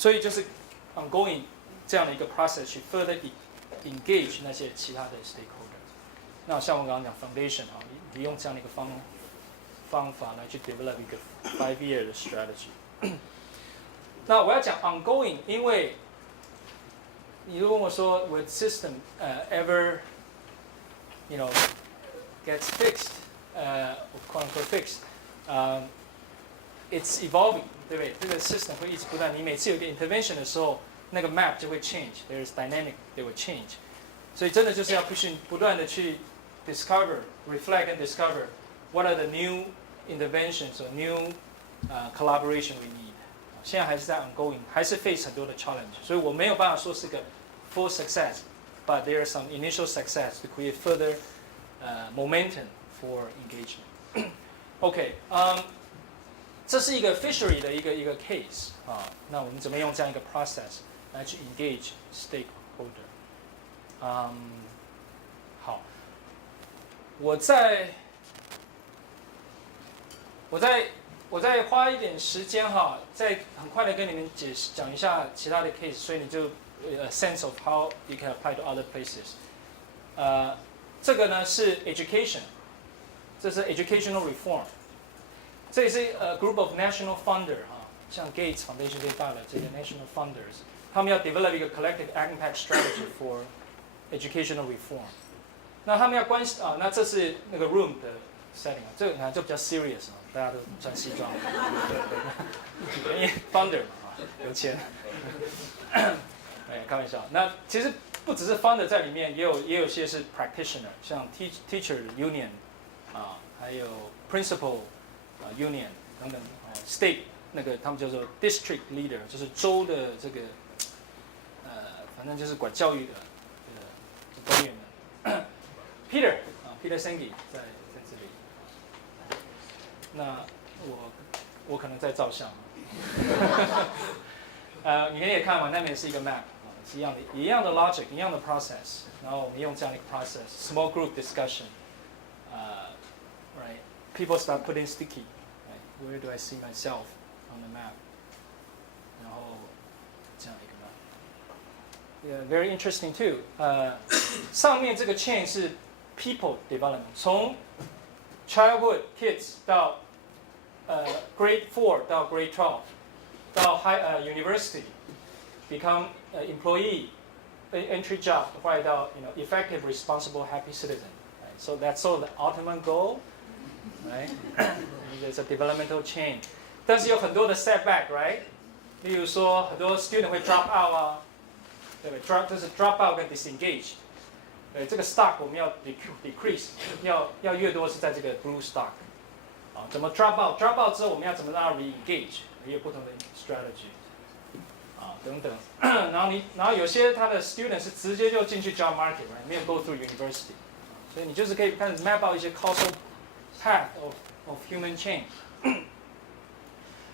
所以就是 ongoing 这样的一个 process 去 further engage 那些其他的 stakeholder。那像我刚刚讲 foundation 啊，你用这样的一个方法来去 develop 一个 5-year 的 strategy。那我要讲 ongoing， 因为你如果问我说 ，would system ever gets fixed， quote unquote fixed，it's evolving， 对不对？这个 system 会一直不断，你每次有一个 intervention 的时候，那个 map 就会 change，there is dynamic，they will change。所以真的就是要不断的去 discover、reflect and discover what are the new interventions or new collaboration we need。现在还是在 ongoing， 还是 face 很多的 challenge， 所以我没有办法说是个 full success，but there are some initial success to create further momentum for engagement。OK， 这是一个 fishery 的一个 case 啊，那我们怎么用这样一个 process 来去 engage stakeholder？ 好，我再花一点时间哈，再很快的跟你们讲一下其他的 case， 所以你就sense of how you can apply to other places。这个呢是 education， 这是 educational reform， 这也是group of national funder 哈，像 Gates Foundation 最大的这个 national funders， 他们要 develop 一个 collective impact strategy for educational reform。那他们要那这是那个 room 的 setting 啊，这个你看这比较 serious 啊。大家都穿西装，对，因为 founder 嘛，有钱，开玩笑。那其实不只是 founder 在里面，也有些是 practitioner， 像 teacher union 还有 principal union 等等，state 那个他们叫做 district leader， 就是州的这个反正就是管教育的官员们。Peter Senge 在这里。那我可能在照相，你们也看嘛，那边是一个 map， 是一样的 logic， 一样的 process， 然后我们用这样的一个 process，small group discussion，right？ People start putting sticky，right? Where do I see myself on the map？ 然后这样一个 map， very interesting too。上面这个 chain 是 people development， 从childhood kids 到grade 4到 grade 12， 到university become employee entry job， 后来到effective, responsible, happy citizen. Right? So that's all the ultimate goal, right? There's a developmental chain. 但是有很多的 setback, right? 例如说很多 student 会 drop out 啊，对不对？就是 drop out 跟 disengage。这个 stock 我们要 decrease， 要越多是在这个 blue stock， 怎么 drop out？drop out 之后我们要怎么让它 re-engage？ 也有不同的 strategy， 等等。然后有些他的 student 是直接就进去 job market， 没有 go through university， 所以你就是可以开始 map out 一些 causal path of human chain。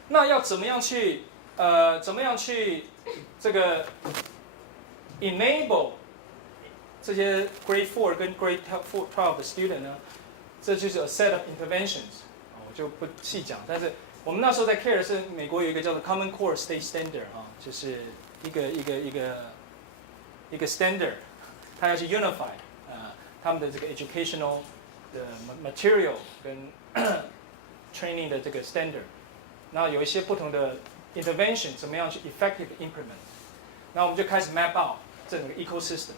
那要怎么样去这个 enable？这些 grade 4跟 grade 12的 student 呢，这就是 a set of interventions， 我就不细讲。但是我们那时候在 care 的是美国有一个叫做 Common Core State Standard 就是一个 standard， 它要去 unify 他们的这个 educational 的 material 跟 training 的这个 standard， 然后有一些不同的 intervention 怎么样去 effective implement， 然后我们就开始 map out 这整个 ecosystem。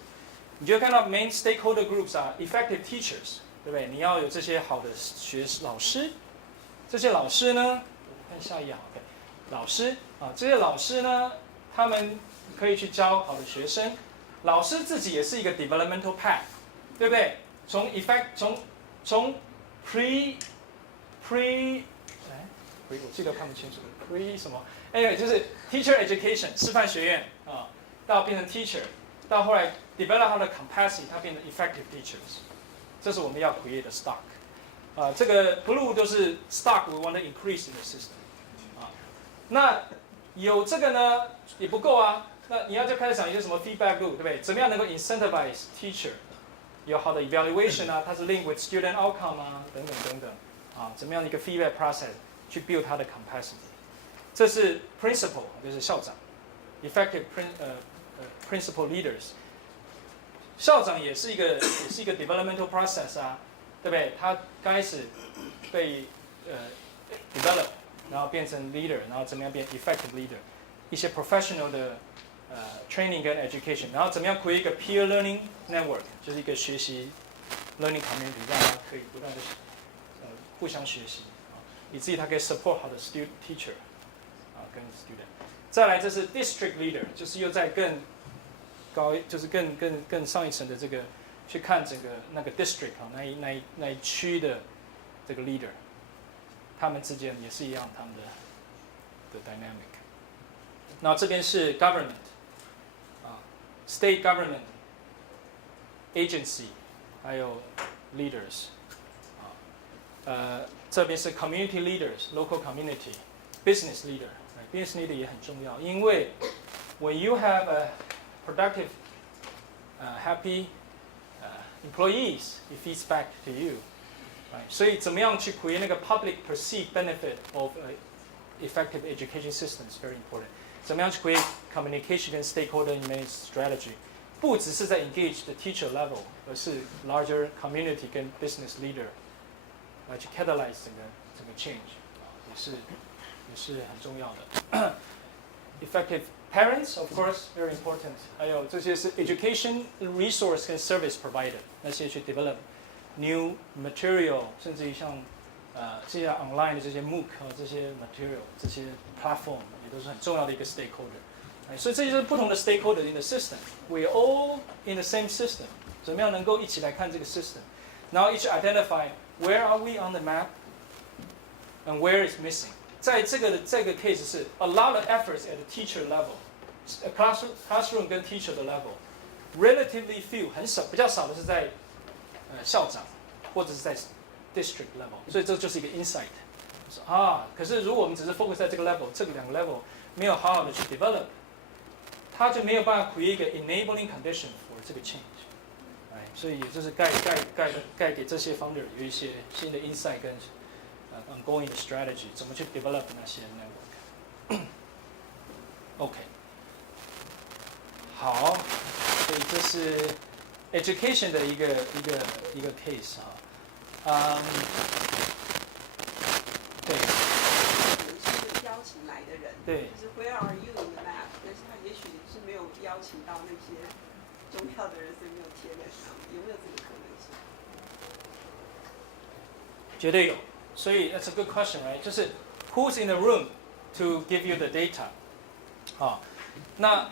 你就会看到 main stakeholder groups 啊 ，effective teachers， 对不对？你要有这些好的老师，这些老师呢，看下一页好，老师这些老师呢，他们可以去教好的学生，老师自己也是一个 developmental path， 对不对？从 pre， 我记得看不清楚 pre 什么，就是 teacher education 师范学院到变成 teacher。到后来 develop 它的 capacity， 它变成 effective teachers， 这是我们要 create 的 stock。这个 blue 都是 stock we want to increase in the system。那有这个呢也不够啊，那你要就开始想一些什么 feedback loop， 对不对？怎么样能够 incentivize teacher？ 有好的 evaluation 啊，它是 link with student outcome 啊，等等等等怎么样的一个 feedback process 去 build 它的 capacity？ 这是 principal， 就是校长。effective principal leaders。校长也是一个 developmental process 啊，对不对？他刚开始被develop， 然后变成 leader， 然后怎么样变 effective leader， 一些 professional 的training 跟 education， 然后怎么样 create 一个 peer learning network， 就是一个学习 learning community， 让他可以不断的互相学习，以至于他可以 support 好的 teacher 跟 student。再来，这是 district leader， 就是又在更高，就是更上一层的这个去看整个那个 district 那一区的这个 leader， 他们之间也是一样，他们的 dynamic。然后这边是 government， state government agency， 还有 leaders， 这边是 community leaders local community business leader。Business leader 也很重要，因为 when you have a productive, happy employees, it feeds back to you, right? 所以怎么样去 create 那个 public perceived benefit of effective education system is very important. 怎么样去 create communication 跟 stakeholder management strategy， 不只是在 engage the teacher level， 而是 larger community 跟 business leader 来去 catalyze 整个 change， 也是很重要的。Effective parents, of course, very important. 还有这些是 education resource 跟 service provider， 那些去 develop new material， 甚至于像这些 online 的这些 MOOC 这些 material， 这些 platform 也都是很重要的一个 stakeholder。所以这就是不同的 stakeholder in the system. We're all in the same system. 怎么样能够一起来看这个 system， 然后一起 identify where are we on the map and where is missing。在这个 case 是 a lot of efforts at the teacher level, classroom 跟 teacher 的 level, relatively few 比较少的是在校长或者是在 district level， 所以这就是一个 insight。可是如果我们只是 focus 在这个 level， 这个两个 level 没有好好的去 develop， 它就没有办法 create 一个 enabling condition for 这个 change。所以也就是盖给这些 founder 有一些新的 insight 跟ongoing 的 strategy， 怎么去 develop 那些 network。OK， 好，所以这是 education 的一个 case 对。是邀请来的人，对，就是 Where are you in the map？ 但是他也许是没有邀请到那些重要的人，所以没有贴在上面，有没有这个可能性？绝对有。所以 that's a good question, right？ 就是 who's in the room to give you the data？ 那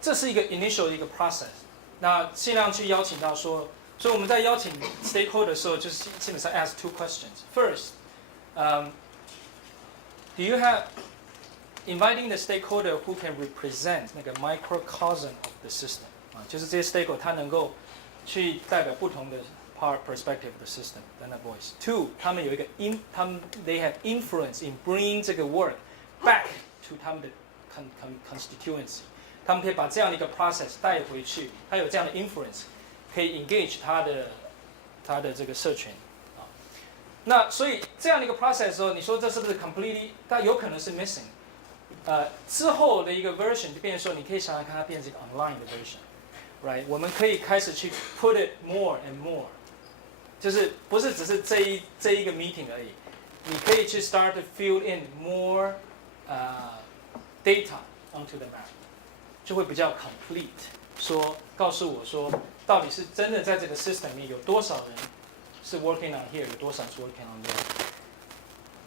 这是一个 initial 的一个 process。那尽量去邀请到说，所以我们在邀请 stakeholder 的时候，就是基本上 ask two questions. First, do you have inviting the stakeholder who can represent 那个 microcosm of the system？ 就是这些 stakeholder 他能够去代表不同的 perspective 的 system 的那 voice。Two， 他们有一个they have influence in bringing 这个 work back to 他们的 constituency。他们可以把这样的一个 process 带回去，他有这样的 influence， 可以 engage 他的这个社群。那所以这样的一个 process 的时候，你说这是不是 completely？ 它有可能是 missing。之后的一个 version 就变成说，你可以想想看，它变成一个 online 的 version。Right， 我们可以开始去 put it more and more， 就是不是只是这一个 meeting 而已，你可以去 start to fill in more data onto the map， 就会比较 complete。说告诉我说，到底是真的在这个 system 里面有多少人是 working on here， 有多少是 working on there。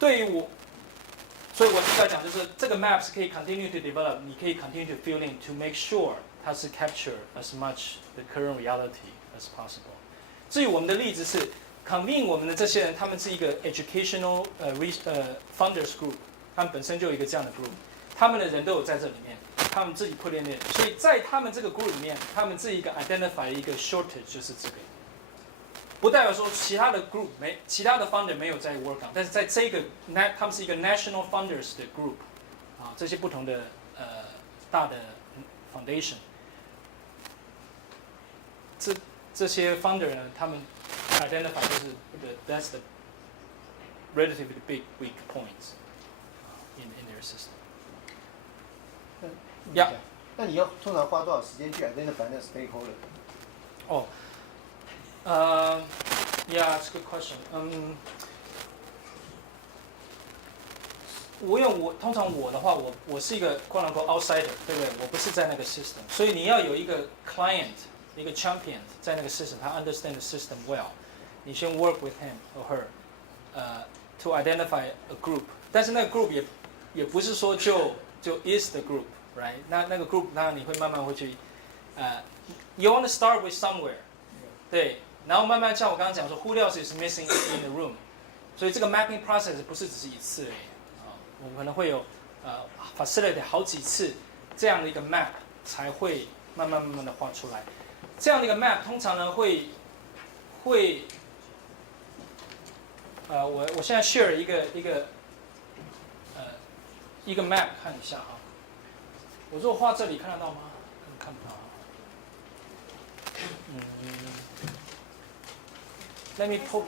对于我，所以我是在讲，就是这个 map 是可以 continue to develop， 你可以 continue to fill in to make sure。它是 capture as much the current reality as possible。至于我们的例子是 convene 我们的这些人，他们是一个 educational funders group， 他们本身就有一个这样的 group， 他们的人都有在这里面，他们自己 put in it， 所以在他们这个 group 里面，他们自己一个 identify 一个 shortage 就是这个，不代表说其他的 group 其他的 funder 没有在 work on， 但是在这个他们是一个 national funders 的 group， 这些不同的大的 foundation。这些 founder 呢，他们 identify 就是 that's the relatively big weak points in their system. 那你要通常花多少时间去 identify 那个 stakeholder？ Yeah, it's a good question. 通常我的话，我是一个 quote unquote outsider， 对不对？我不是在那个 system， 所以你要有一个 client， 一个 champion 在那个 system， 他 understand the system well， 你先 work with him or her，to identify a group， 但是那个 group 也不是说就 is the group，right？ 那个 group， 那你会慢慢会去，you want to start with somewhere， 对，然后慢慢像我刚刚讲说 ，who else is missing in the room， 所以这个 mapping process 不是只是一次而已。我们可能会有facilitate 好几次这样的一个 map 才会慢慢的画出来。这样的一个 map 通常呢会我现在 share 一个 map 看一下哈。我如果画这里看得到吗？看不到。Let me pull。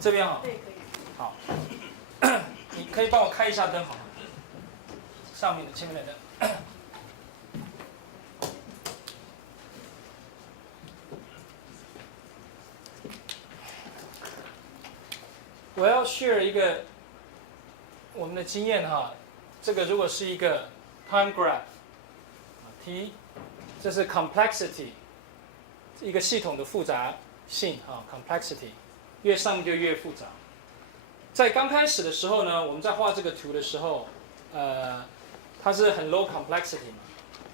这边哈。好。你可以帮我开一下灯好吗？上面的前面的灯。我要 share 一个我们的经验哈，这个如果是一个 time graph T， 这是 complexity， 一个系统的复杂性哈 complexity， 越上面就越复杂。在刚开始的时候呢，我们在画这个图的时候，它是很 low complexity 嘛，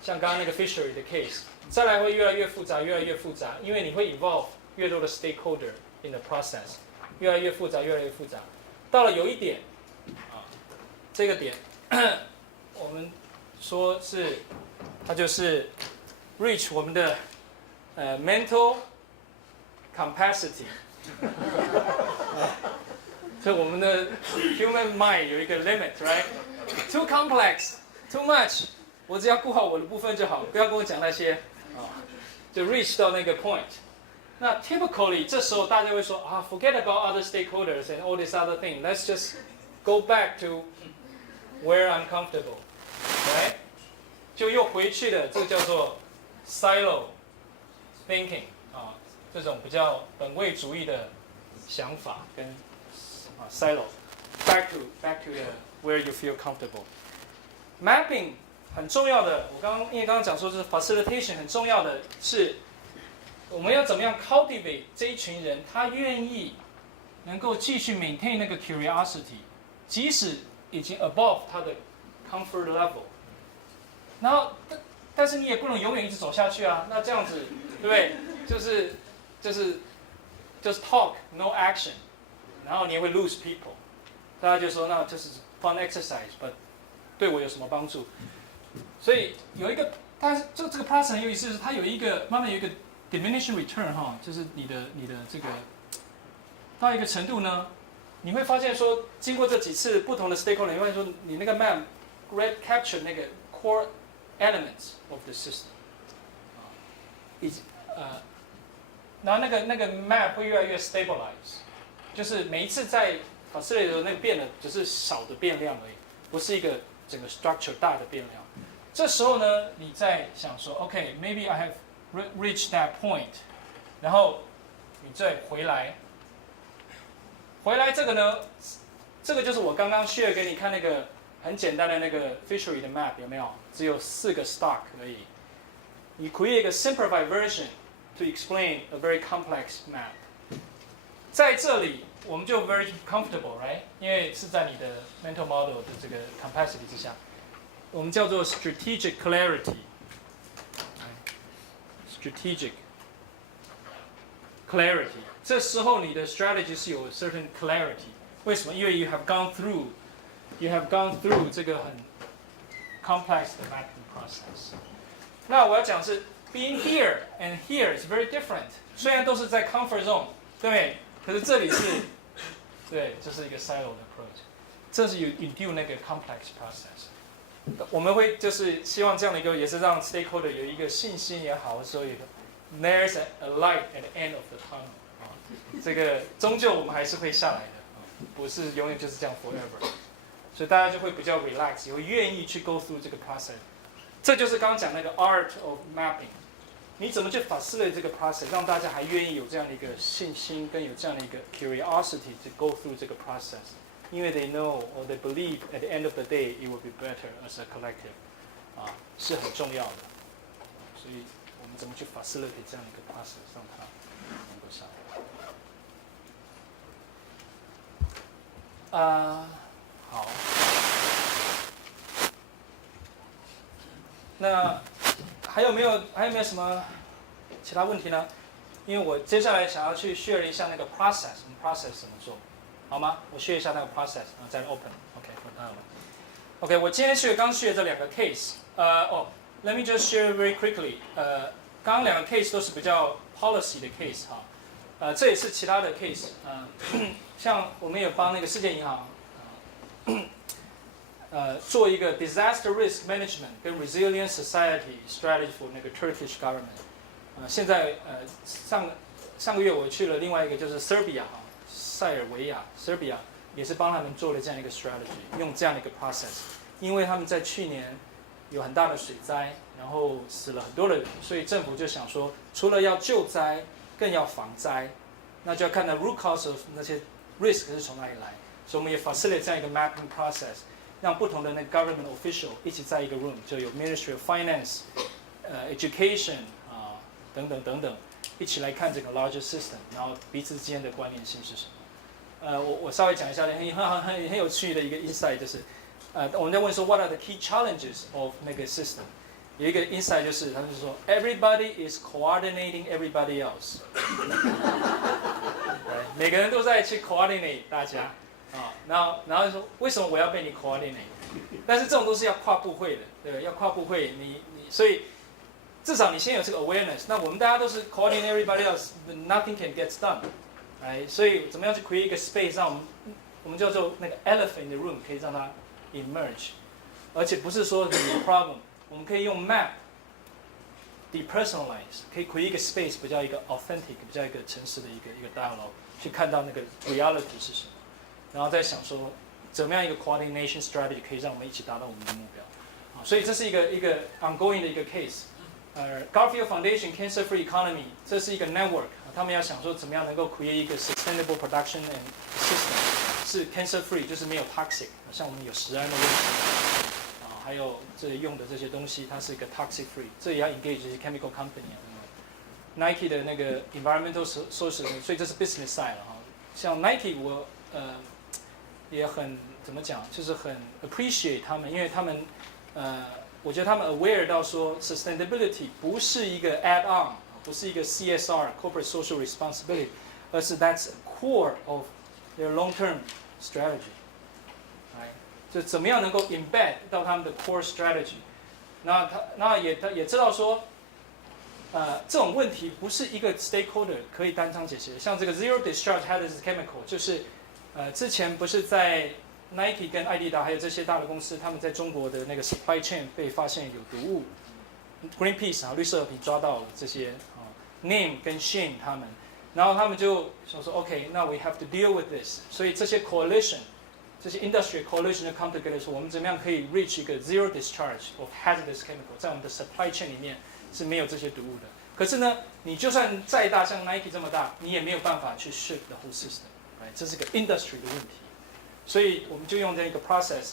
像刚刚那个 fishery 的 case， 再来会越来越复杂，越来越复杂，因为你会 involve 越多的 stakeholder in the process， 越来越复杂，越来越复杂。到了有一点，这个点，我们说是它就是 reach 我们的mental capacity。所以我们的 human mind 有一个 limit，right？ Too complex, too much， 我只要顾好我的部分就好，不要跟我讲那些，就 reach 到那个 point。那 typically 这时候大家会说forget about other stakeholders and all this other thing. Let's just go back to where I'm comfortable, right？ 就又回去了，这个叫做 silo thinking 这种比较本位主义的想法跟silo back to where you feel comfortable. Mapping 很重要的，因为刚刚讲说，就是 facilitation 很重要的是，我们要怎么样 cultivate 这一群人，他愿意能够继续 maintain 那个 curiosity， 即使已經 above 他的 comfort level。然后，但是你也不能永远一直走下去啊，那这样子，对不对？就是 talk no action。然后你也会 lose people， 大家就说那就是 fun exercise，but 对我有什么帮助？所以有一个，但是这个 process 很有意思，是它有一个慢慢有一个 diminishing return 就是你的这个到一个程度呢，你会发现说，经过这几次不同的 stakeholder， 你会发现说你那个 map capture 那个 core elements of the system， 然后那个 map 会越来越 stabilize。就是每一次在 facilitate 的那个变的只是小的变量而已，不是一个整个 structure 大的变量。这时候呢，你在想说 ，OK，maybe I have reached that point， 然后你再回来这个呢，这个就是我刚刚 share 给你看那个很简单的那个 fishery 的 map 有没有？只有4个 stock 而已。你 create 一个 simplified version to explain a very complex map。在这里我们就 very comfortable， right？ 因为是在你的 mental model 的这个 capacity 之下，我们叫做 strategic clarity。strategic clarity， 这时候你的 strategy 是有 certain clarity。为什么？因为 you have gone through 这个很 complex 的 mapping process。那我要讲是 being here and here is very different。虽然都是在 comfort zone， 对。可是这里是，对，这是一个 silo 的 approach， 这是 induce 那个 complex process。我们会就是希望这样的一个，也是让 stakeholder 有一个信心也好，所以 there's a light at the end of the tunnel， 这个终究我们还是会下来的。不是永远就是这样 forever， 所以大家就会比较 relax， 也会愿意去 go through 这个 process。这就是刚刚讲那个 art of mapping， 你怎么去 facilitate 这个 process， 让大家还愿意有这样的一个信心，跟有这样的一个 curiosity to go through 这个 process， 因为 they know or they believe at the end of the day it will be better as a collective， 是很重要的。所以我们怎么去 facilitate 这样的一个 process， 让它能够上来。好。那还有没有什么其他问题呢？因为我接下来想要去 share 一下那个 process， 我们 process 怎么做，好吗？我 share 一下那个 process， 然后再 open。OK， 我今天刚 share 这两个 case，let me just share very quickly。刚刚两个 case 都是比较 policy 的 case 哈，这也是其他的 case，像我们也帮那个世界银行。做一个 disaster risk management 跟 resilient society strategy for 那个 Turkish government。现在上个月我去了另外一个就是 Serbia 塞尔维亚 Serbia 也是帮他们做了这样一个 strategy， 用这样的一个 process， 因为他们在去年有很大的水灾，然后死了很多的人，所以政府就想说，除了要救灾，更要防灾，那就要看到 root cause of 那些 risk 是从哪里来，所以我们也 facilitate 这样一个 mapping process。让不同的那个 government official 一起在一个 room， 就有 Ministry of Finance、Education 等等，一起来看这个 larger system， 然后彼此之间的关联性是什么？我稍微讲一下，很有趣的一个 insight 就是，我们在问说 What are the key challenges of 那个 system？ 有一个 insight 就是他们就说 Everybody is coordinating everybody else， 每个人都在去 coordinate 大家。然后就说为什么我要被你 coordinate？ 但是这种都是要跨部会的，对，要跨部会，所以至少你先有这个 awareness。那我们大家都是 coordinate everybody else，nothing can get done， 所以怎么样去 create 一个 space， 让我们叫做那个 elephant in the room， 可以让它 emerge， 而且不是说你有 problem， 我们可以用 map depersonalize， 可以 create 一个 space， 比较一个 authentic， 比较一个诚实的一个 dialogue， 去看到那个 reality 是什么。然后再想说，怎么样一个 coordination strategy 可以让我们一起达到我们的目标，所以这是一个 ongoing 的一个 case。Garfield Foundation Cancer Free Economy 这是一个 network， 他们要想说怎么样能够 create 一个 sustainable production and system， 是 cancer free， 就是没有 toxic， 像我们有食安的问题，还有这用的这些东西，它是一个 toxic free， 这也要 engage 这些 chemical company。Nike 的那个 environmental social， 所以这是 business side 了哈。像 Nike 也很怎么讲，就是很 appreciate 他们，因为他们我觉得他们 aware 到说 sustainability 不是一个 add on， 不是一个 CSR corporate social responsibility， 而是 that's a core of their long term strategy， 就怎么样能够 embed 到他们的 core strategy。那也知道说，这种问题不是一个 stakeholder 可以单张解决，像这个 zero discharge hazardous chemical 就是。之前不是在 Nike 跟艾迪达还有这些大的公司，他们在中国的那个 supply chain 被发现有毒物 ，Greenpeace 绿色和平抓到了这些Name 跟 Shane 他们，然后他们就想说 OK， 那 we have to deal with this， 所以这些 coalition， 这些 industry coalition 就 come together 说我们怎么样可以 reach 一个 zero discharge of hazardous chemical， 在我们的 supply chain 里面是没有这些毒物的。可是呢，你就算再大，像 Nike 这么大，你也没有办法去 shift the whole system。这是个 industry 的问题，所以我们就用这个 process，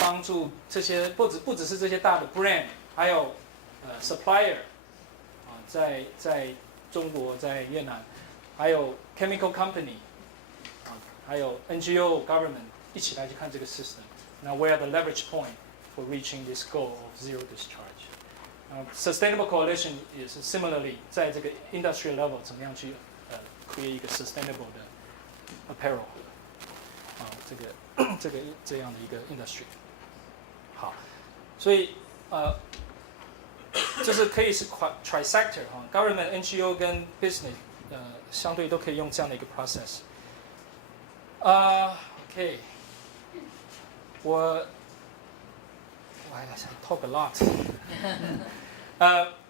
帮助这些不只是这些大的 brand， 还有supplier， 在中国，在越南，还有 chemical company， 还有 NGO government 一起来去看这个 system。那 where the leverage point for reaching this goal of zero discharge？Sustainable coalition 也是 similarly 在这个 industry level 怎么样去create 一个 sustainable 的apparel， 这样的一个 industry， 好，所以就是可以是 trisector government NGO 跟 business 相对都可以用这样的一个 process。OK， 我I talk a lot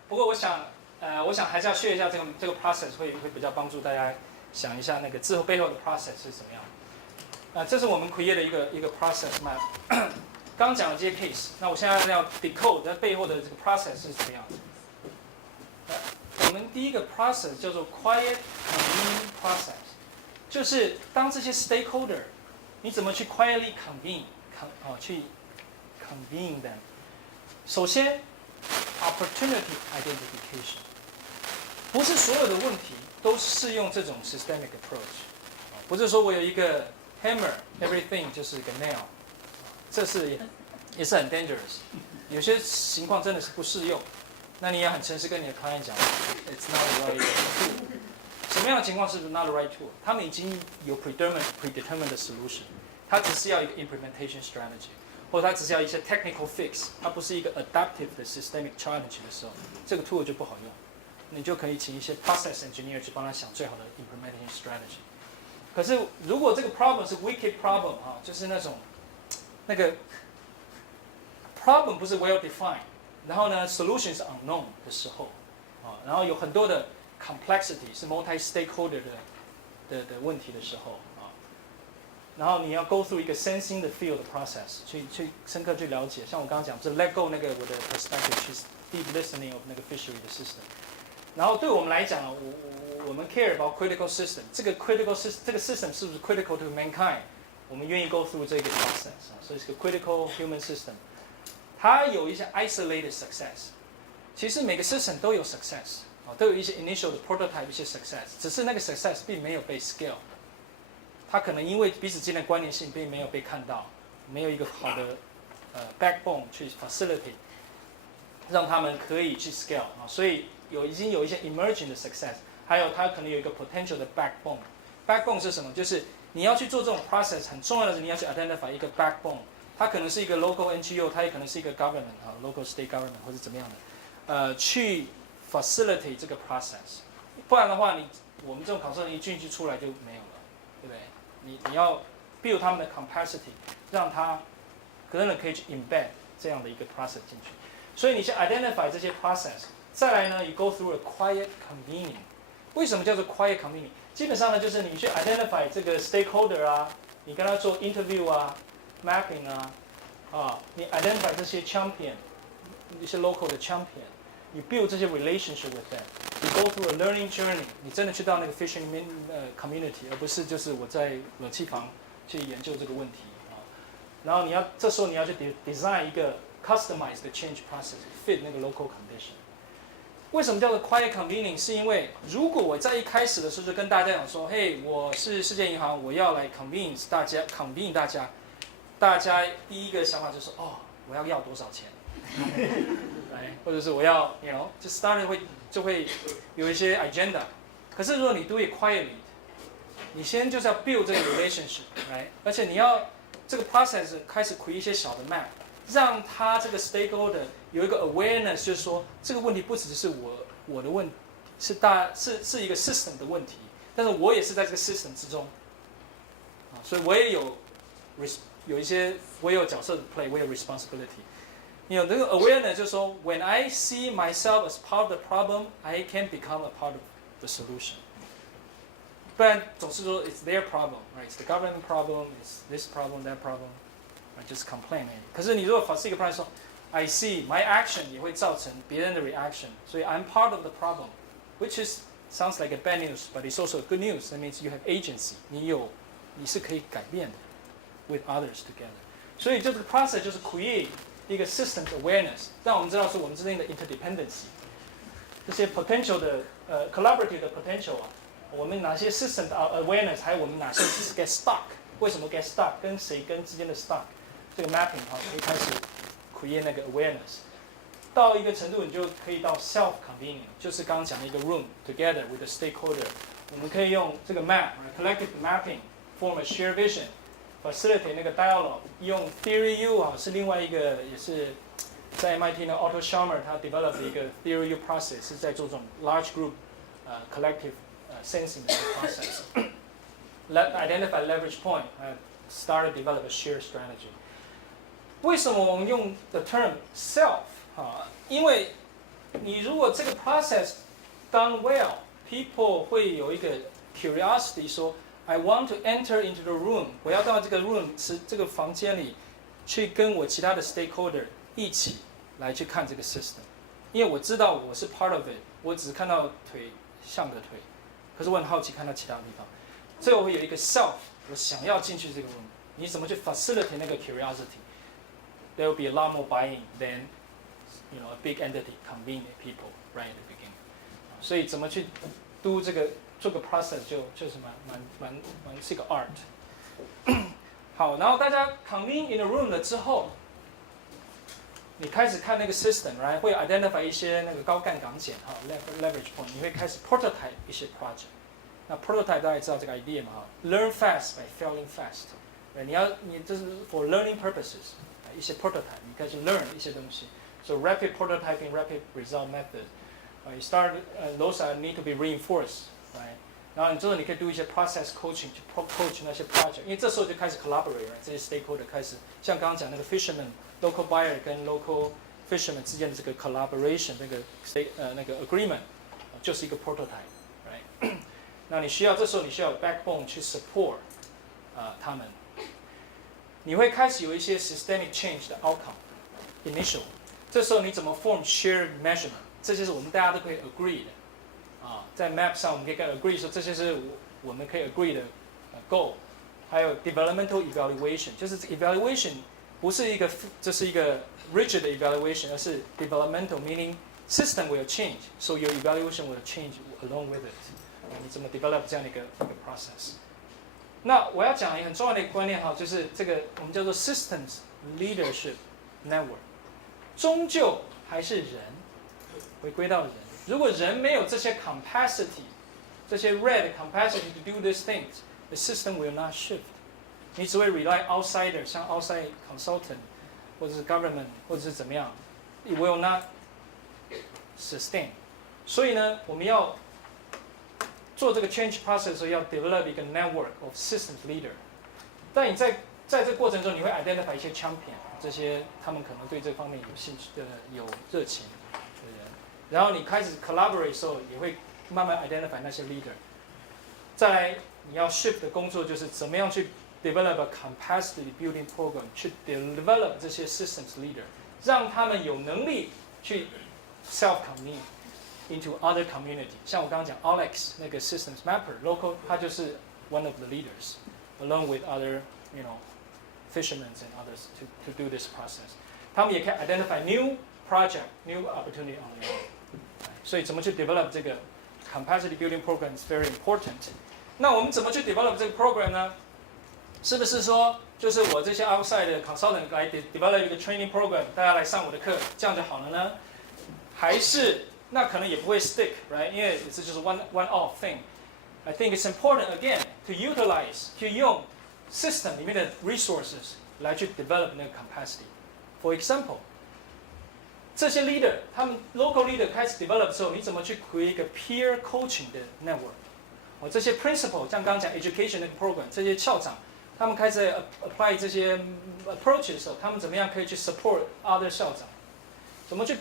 不过我想还是要share一下这个 process 会比较帮助大家想一下那个背后的 process 是怎么样。这是我们 create 的一个 process map。刚讲的这些 case， 那我现在要 decode 在背后的这个 process 是怎么样的？我们第一个 process 叫做 quiet convening process， 就是当这些 stakeholder， 你怎么去 quietly convene， 去 convene them。首先 opportunity identification， 不是所有的问题都适用这种 systemic approach， 不是说我有一个 hammer everything 就是一个 nail， 这是也是很 dangerous， 有些情况真的是不适用。那你也很诚实跟你的 client 讲 ，it's not the right tool。什么样的情况是 not the right tool？ 他们已经有 predetermined 的 solution， 他只是要一个 implementation strategy， 或者他只是要一些 technical fix， 它不是一个 adaptive 的 systemic challenge 的时候，这个 tool 就不好用。你就可以请一些 process engineer 去帮他想最好的 implementation strategy。可是如果这个 problem 是 wicked problem 就是那个 problem 不是 well defined。然后呢 ，solution 是 unknown 的时候，然后有很多的 complexity 是 multi-stakeholder 的问题的时候，然后你要 go through 一个 sensing the field process， 去深刻去了解，像我刚刚讲，是 let go 那个我的 perspective， 去 deep listening of 那个 fishery 的 system。然后对我们来讲，我们 care about critical system， 这个 critical system 这个 system 是不是 critical to mankind？ 我们愿意 go through 这个 process， 所以是个 critical human system。它有一些 isolated success， 其实每个 system 都有 success， 都有一些 initial 的 prototype 一些 success， 只是那个 success 并没有被 scale， 它可能因为彼此之间的关联性并没有被看到，没有一个好的backbone 去 facilitate， 让他们可以去 scale， 所以已经有一些 emerging 的 success， 还有它可能有一个 potential 的 backbone。backbone 是什么？就是你要去做这种 process， 很重要的是你要去 identify 一个 backbone。它可能是一个 local NGO， 它也可能是一个 government，local state government 或者怎么样的，去 facilitate 这个 process。不然的话，我们这种考试一进去出来就没有了，对不对？你要 build 他们的 capacity， 让他真的可以去 embed 这样的一个 process 进去。所以你先 identify 这些 process， 再来呢，you go through a quiet convening。为什么叫做 quiet convening？ 基本上呢，就是你去 identify 这个 stakeholder 啊，你跟他做 interview 啊。mapping 你 identify 这些 champion， 一些 local 的 champion， you build 这些 relationship with them，you go through a learning journey， 你真的去到那个 fishing community， 而不是就是我在冷气房去研究这个问题然后这时候你要去 design 一个 customized 的 change process fit 那个 local condition。为什么叫做 quiet convening？ 是因为如果我在一开始的时候就跟大家讲说，嘿，我是世界银行，我要来 convene 大家。大家第一个想法就是我要多少钱，或者是我要就 start 就会有一些 agenda。可是如果你 do it quietly， 你先就是要 build 这个 relationship， 而且你要这个 process 开始 create 一些小的 map， 让他这个 stakeholder 有一个 awareness， 就是说这个问题不只是我的问题，是一个 system 的问题，但是我也是在这个 system 之中，所以我也有一些我有角色的 play， 我有 responsibility。这个 awareness 就是说 ，when I see myself as part of the problem, I can become a part of the solution。不然总是说 it's their problem, right? It's the government problem, it's this problem, that problem, I just complain。可是你如果是一个 problem 说 ，I see my action 也会造成别人的 reaction， 所以 I'm part of the problem, which sounds like a bad news, but it's also a good news. That means you have agency， 你是可以改变的。with others together， 所以这个 process 就是 create 一个 system awareness， 让我们知道说我们之间的 interdependency， 这些 potential 的collaborative 的 potential 我们哪些 system 的 awareness， 还有我们哪些 get stuck， 为什么 get stuck， 跟谁之间的 stuck， 这个 mapping 可以开始 create 那个 awareness， 到一个程度你就可以到 self convening， 就是刚刚讲的一个 room together with the stakeholder， 我们可以用这个 map，collective mapping form a shared vision。facilitate 那个 dialogue， 用 Theory U 是另外一个也是在 MIT 的 Otto Scharmer 他 develop 的一个 Theory U process， 是在做这种 large group collective sensing 的 process。identify leverage point， start to develop a shared strategy。为什么我们用 the term self 因为你如果这个 process done well， people 会有一个 curiosity 说 I want to enter into the room， 我要到这个 room 这个房间里，去跟我其他的 stakeholder 一起来去看这个 system， 因为我知道我是 part of it， 我只看到腿像个腿，可是我很好奇看到其他地方，所以我会有一个 self， 我想要进去这个 room， 你怎么去 facilitate 那个 curiosity？There will be a lot more buy-in than a big entity convene people right at the beginning。所以怎么去 do 这个做个 process 就是蛮是一个 art。好，然后大家 convene in a room 了之后，你开始看那个 system，right？ 会 identify 一些那个高杠杆点哈 ，leverage point， 你会开始 prototype 一些 project。那 prototype 大家知道这个 idea 嘛哈 ？Learn fast by failing fast。你这是 for learning purposes， 一些 prototype， 你开始 learn 一些东西。So rapid prototyping, rapid result method. You start, those need to be reinforced, right? 然后你之后你可以 do 一些 process coaching 去 coach 那些 project， 因为这时候就开始 collaborate， 这些 stakeholder 开始像刚刚讲那个 fisherman、local buyer 跟 local fisherman 之间的这个 collaboration 那个 agreement 就是一个 prototype， right？ 那这时候你需要有 backbone 去 support 他们，你会开始有一些 systemic change 的 outcome，initial。这时候你怎么 form shared measurement？ 这些是我们大家都可以 agree 的，在 map 上我们可以跟 agree 说这些是我们可以 agree 的goal。还有 developmental evaluation， 就是 evaluation 不是一个rigid 的 evaluation， 而是 developmental meaning system will change，so your evaluation will change along with it。你怎么 develop 这样的一个 process？ 那我要讲一个很重要的一个观念哈，就是这个我们叫做 systems leadership network。终究还是人，回归到人。如果人没有这些 capacity， 这些 red capacity to do these things，the system will not shift。你只会 rely outsider， 像 outside consultant， 或者是 government， 或者是怎么样 ，it will not sustain。所以呢，我们要做这个 change process 的时候，要 develop 一个 network of systems leader。但你在这个过程中，你会 identify 一些 champion。这些他们可能对这方面有兴趣的、有热情的人，然后你开始 collaborate 的时候，也会慢慢 identify 那些 leader。再来，你要 shift 的工作就是怎么样去 develop a capacity building program， 去 develop 这些 systems leader， 让他们有能力去 self-convene into other community。像我刚刚讲 Alex 那个 systems mapper local， 他就是 one of the leaders，along with other fishermen and others to do this process。他们也可以 identify new project, new opportunity on their own。所以怎么去 develop 这个 capacity building program is very important。那我们怎么去 develop 这个 program 呢？是不是说就是我这些 outside 的 consultant 来 develop 一个 training program， 大家来上我的课，这样就好了呢？还是那可能也不会 stick， right？ 因为这就是 one-off thing。I think it's important again to utilize 去用 system 里面的 resources 来去 develop 那个 capacity。For example， 这些 leader 他们 local leader 开始 develop 的时候，你怎么去 create 一个 peer coaching 的 network？ 这些 principle 像刚刚讲 education 那个 program， 这些校长他们开始 apply 这些 approach 的时候，他们怎么样可以去 support other 校长？怎么去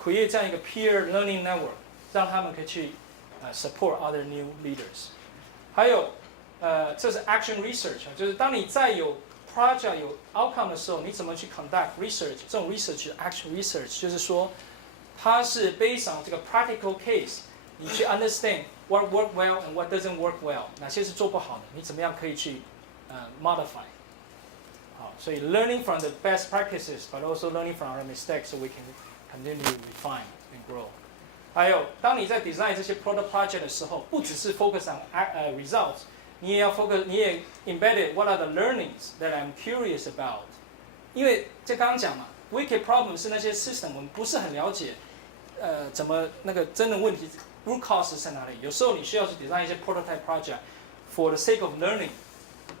create 这样一个 peer learning network， 让他们可以去support other new leaders？ 还有这是 action research， 就是当你在有 project 有 outcome 的时候，你怎么去 conduct research？ 这种 research action research 就是说，它是 based on 这个 practical case， 你去 understand what work well and what doesn't work well， 哪些是做不好的，你怎么样可以去modify？ 好，所以 learning from the best practices， but also learning from our mistakes so we can continue to refine and grow。还有，当你在 design 这些 product project 的时候，不只是 focus on results。你也要 focus， 你也 embedded what are the learnings that I'm curious about。因为这刚刚讲嘛 ，wicked problem 是那些 system 我们不是很了解，怎么那个真的问题 root cause 在哪里？有时候你需要去 design 一些 prototype project for the sake of learning，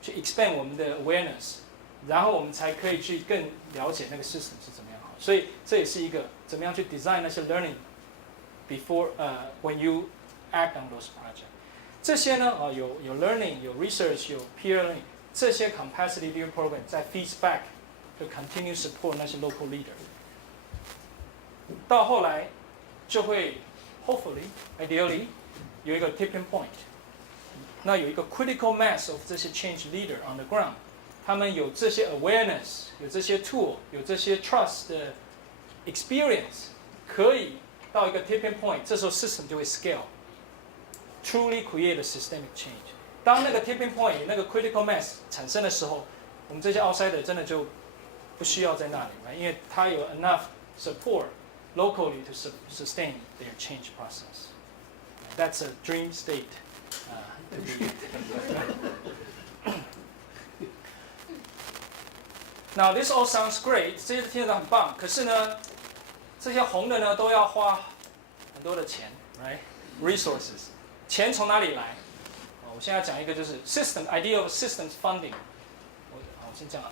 去 expand 我们的 awareness， 然后我们才可以去更了解那个 system 是怎么样好。所以这也是一个怎么样去 design 那些 learning before when you act on those projects。这些呢，有 learning， 有 research， 有 peer learning， 这些 capacity building program 在 feedback 就 continue support 那些 local leader。到后来就会 hopefully ideally 有一个 tipping point，那有一个 critical mass of 这些 change leader on the ground， 他们有这些 awareness， 有这些 tool， 有这些 trust 的 experience， 可以到一个 tipping point， 这时候 system 就会 scale，truly create a systemic change。当那个 tipping point 那个 critical mass 产生的时候，我们这些 outsider 真的就不需要在那里，因为他有 enough support locally to sustain their change process. That's a dream state. Now this all sounds great， 这些听得很棒，可是呢，这些红的呢都要花很多的钱 ，right? Resources， 钱从哪里来？我现在讲一个就是 system idea of systems funding。我先讲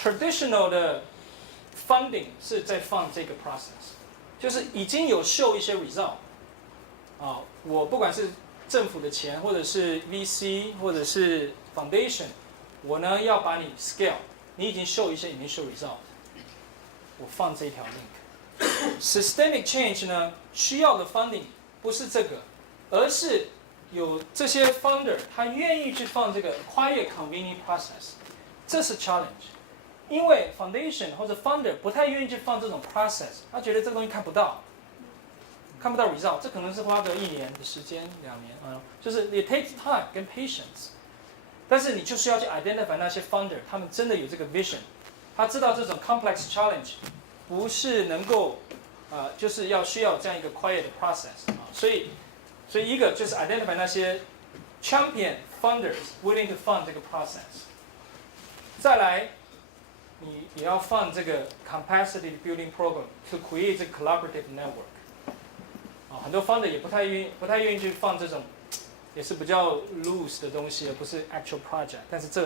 traditional 的 funding 是在放这个 process， 就是已经有show一些 result。我不管是政府的钱，或者是 VC， 或者是 foundation， 我呢要把你 scale， 你已经 show 一些 initial result， 我放这一条 link。Systemic change 呢，需要的 funding 不是这个，而是有这些 founder 他愿意去放这个 quiet convening process， 这是 challenge。因为 foundation 或者 founder 不太愿意去放这种 process， 他觉得这个东西看不到 result， 这可能是花个1年的时间、2年，就是 it takes time 跟 patience。但是你就是要去 identify 那些 founder， 他们真的有这个 vision， 他知道这种 complex challenge 不是能够就是需要这样一个 quiet 的 process， 所以一个就是 identify 那些 champion funders willing to fund 这个 process。再来，你也要放这个 capacity building program to create 这个 collaborative network。很多 funder 也不太愿意去放这种，也是比较 loose 的东西，而不是 actual project。但是这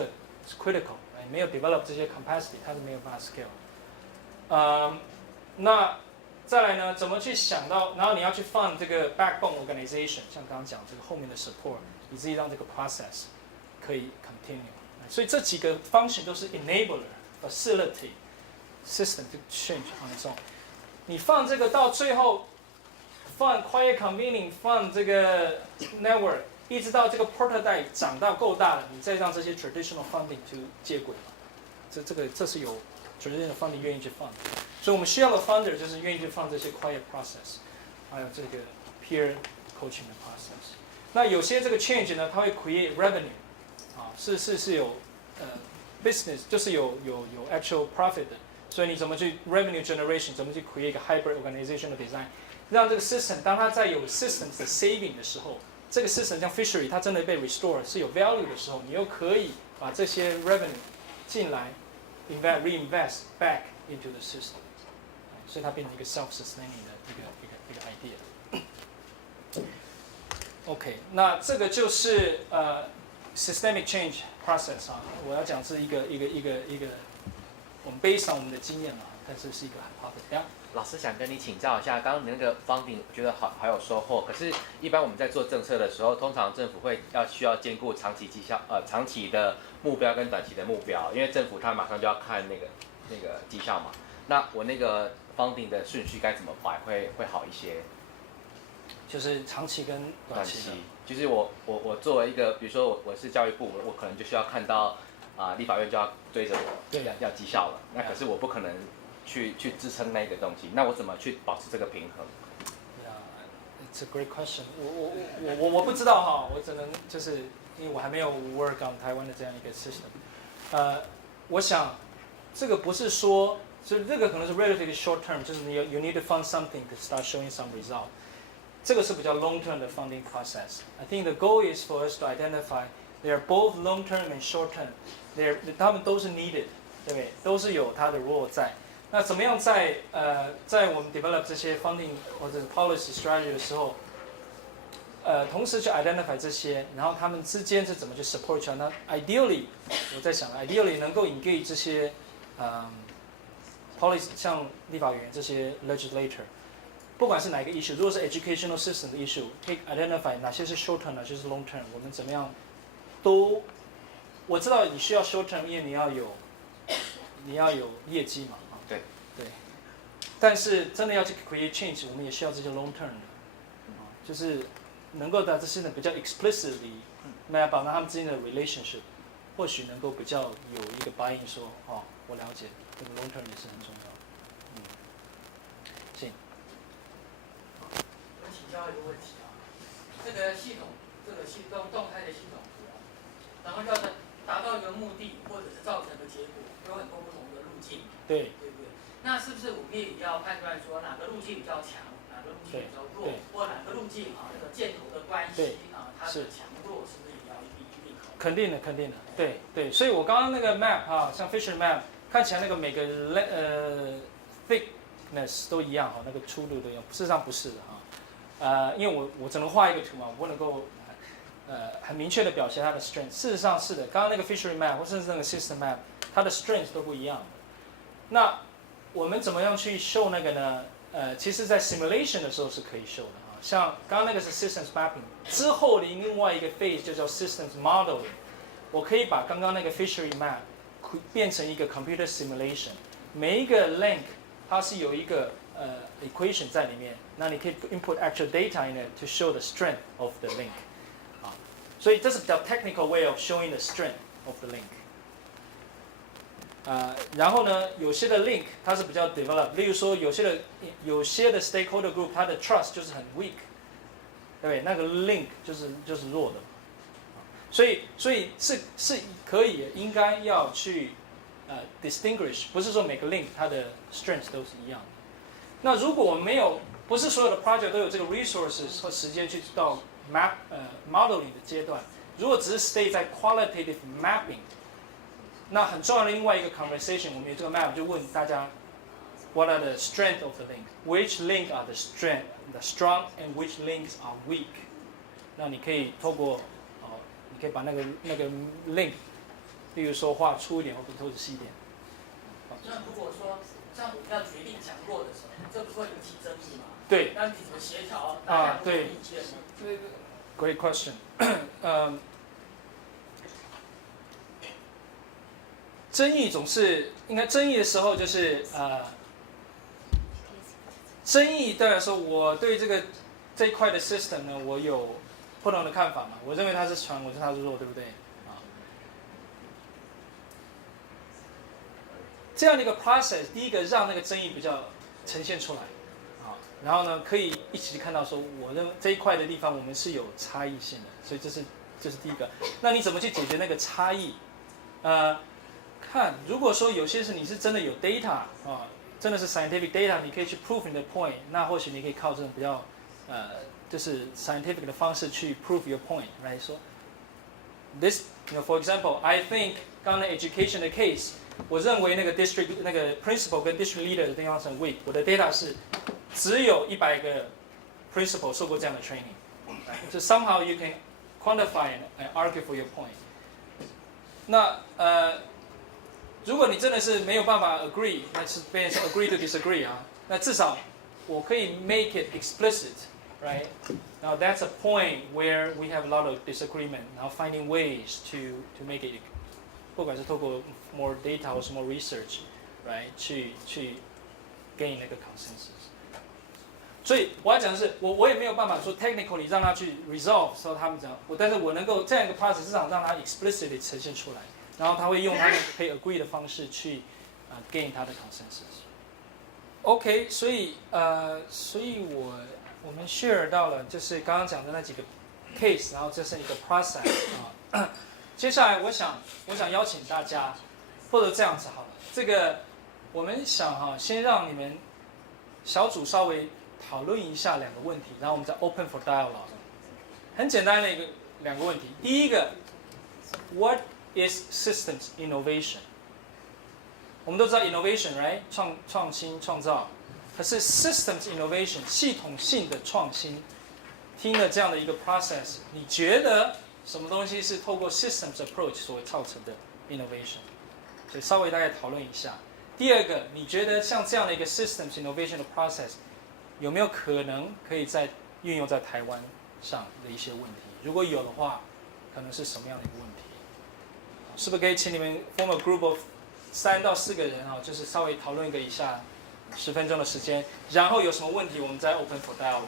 是 critical， 没有 develop 这些 capacity， 它是没有办法 scale。那再来呢，怎么去想到，然后你要去放这个 backbone organization， 像刚刚讲这个后面的 support， 以至于让这个 process 可以 continue。所以这几个 function 都是 enabler、facilitate、system to change on its own。你放这个到最后，放 quiet convening， 放这个 network， 一直到这个 prototype 长到够大了，你再让这些 traditional funding to 接轨嘛。这是有 traditional funding 愿意去放的。所以我们需要的 funder 就是愿意去放这些 quiet process， 还有这个 peer coaching 的 process。那有些这个 change 呢，它会 create revenue， 是有business， 就是有 actual profit 的。所以你怎么去 revenue generation， 怎么去 create 一个 hybrid organization 的 design， 让这个 system 当它在有 systems 的 saving 的时候，这个 system 像 fishery 它真的被 restore 是有 value 的时候，你又可以把这些 revenue 进来 reinvest back into the system。所以它变成一个 self-sustaining 的一个 idea。OK， 那这个就是systemic change process 我要讲是一个我们 based on 我们的经验但是是一个 hypothesis。老师想跟你请教一下，刚刚你那个 funding 我觉得好有收获。可是，一般我们在做政策的时候，通常政府需要兼顾长期绩效长期的目标跟短期的目标，因为政府它马上就要看那个绩效嘛。那我那个 funding 的顺序该怎么摆会好一些？就是长期跟短期。就是我作为一个，比如说我是教育部，我可能就需要看到立法院就要追着我要绩效了。那可是我不可能去支撑那个东西，那我怎么去保持这个平衡 ？It's a great question。我不知道我只能就是因为我还没有 work on 台湾的这样一个 system。我想这个不是说，所以这个可能是 relatively short term， 就是你 you need to fund something to start showing some result。这个是比较 long term 的 funding process。I think the goal is for us to identify they are both long term and short term。他们都是 needed， 对不对？都是有它的 role 在。那怎么样在我们 develop 这些 funding 或者 policy strategy 的时候，同时去 identify 这些，然后他们之间是怎么去 support each other？ 那 ideally， 我在想 ideally 能够 engage 这些policy 像立法委员这些 legislator。不管是哪一个 issue， 如果是 educational system 的 issue， 可以 identify 哪些是 short term， 哪些是 long term， 我们怎么样我知道你需要 short term， 因为你要有业绩嘛，对。但是真的要去 create change， 我们也需要这些 long term 的。就是能够把这些呢比较 explicitly map 到他们之间的 relationship， 或许能够比较有一个 buy in 说，哦，我了解这个 long term 也是很重要。行。我请教一个问题啊，这个系统动态的系统图啊，然后要达到一个目的或者是造成的结果，有很多不同的路径，对，对不对？那是不是我们也要判断说哪个路径比较强，哪个路径比较弱，或哪个路径啊，这个箭头的关系啊，它的强弱是不是也要一并考虑？肯定的，肯定的，对对。所以我刚刚那个 map 啊，像 Fisher map， 看起来那个每个thickness 都一样哈，那个粗度都一样，事实上不是的哈。因为我只能画一个图嘛，我不能够很明确的表现它的 strength。事实上是的，刚刚那个 Fisher map 或甚至那个 system map， 它的 strength 都不一样的。那我们怎么样去 show 那个呢？其实在 simulation 的时候是可以 show 的啊。像刚刚那个是 systems mapping， 之后的另外一个 phase 就叫 systems modeling。我可以把刚刚那个 fishery map 变成一个 computer simulation， 每一个 link 它是有一个equation 在里面，那你可以 input actual data in it to show the strength of the link。啊，所以这是比较 technical way of showing the strength of the link。然后呢，有些的 link 它是比较 develop， 例如说有些的 stakeholder group 它的 trust 就是很 weak， 对不对？那个 link 就是弱的，所以是可以应该要去distinguish， 不是说每个 link 它的 strength 都是一样的。那如果我们没有，不是所有的 project 都有这个 resources 和时间去到 modeling 的阶段，如果只是 stay 在 qualitative mapping。那很重要的另外一个 conversation， 我们有这个 map 就问大家 ，What are the strength of the link? Which link are the strong and which links are weak? 那你可以透过你可以把那个 link， 例如说画粗一点或者细一点。那如果说像我们要决定强弱的时候，这不是会引起争议吗？对。那你怎么协调？对。意见呢？ Great question 争议总是应该争议的时候就是争议对来说，我对这一块的 system 呢，我有不同的看法嘛。我认为它是强，我认为它是弱，对不对？这样的一个 process， 第一个让那个争议比较呈现出来然后呢，可以一起看到说，我认为这一块的地方我们是有差异性的，所以这是第一个。那你怎么去解决那个差异？看，如果说有些你是真的有 data 真的是 scientific data， 你可以去 prove 你的 point， 那或许你可以靠这种比较就是 scientific 的方式去 prove your point，right？ 说 this， for example， I think 刚才 education 的 case， 我认为那个 district 那个 principal 跟 district leader 的地方是很 weak， 我的 data 是只有100个 principal 受过这样的 training，so somehow you can quantify and argue for your point。那如果你真的是没有办法 agree， 那是变成 agree to disagree 那至少我可以 make it explicit，right？ Now that's a point where we have a lot of disagreement. Now finding ways to make it， 不管是透过 more data 或是 more research，right？ 去 gain 那个 consensus。所以我要讲的是，我也没有办法说 technically 让他去 resolve 说他们讲，但是我能够这样一个 process 至少让他 explicitly 呈现出来。然后他会用他们可以 agree 的方式去gain 他的 consensus。OK， 所以我们 share 到了就是刚刚讲的那几个 case， 然后这是一个 process 接下来我想邀请大家，或者这样子好了，这个我们想先让你们小组稍微讨论一下2个问题，然后我们再 open for dialogue。很简单的2个问题，第一个 ，What is systems innovation？ 我们都知道 innovation，right？ 创新创造。可是 systems innovation 系统性的创新，听了这样的一个 process， 你觉得什么东西是透过 systems approach 所造成的 innovation？ 所以稍微大概讨论一下。第二个，你觉得像这样的一个 systems innovation 的 process， 有没有可能可以运用在台湾上的一些问题？如果有的话，可能是什么样的一个问题？是不是可以请你们 form a group of 3到4个人就是稍微讨论一下10分钟的时间，然后有什么问题我们再 open for dialogue。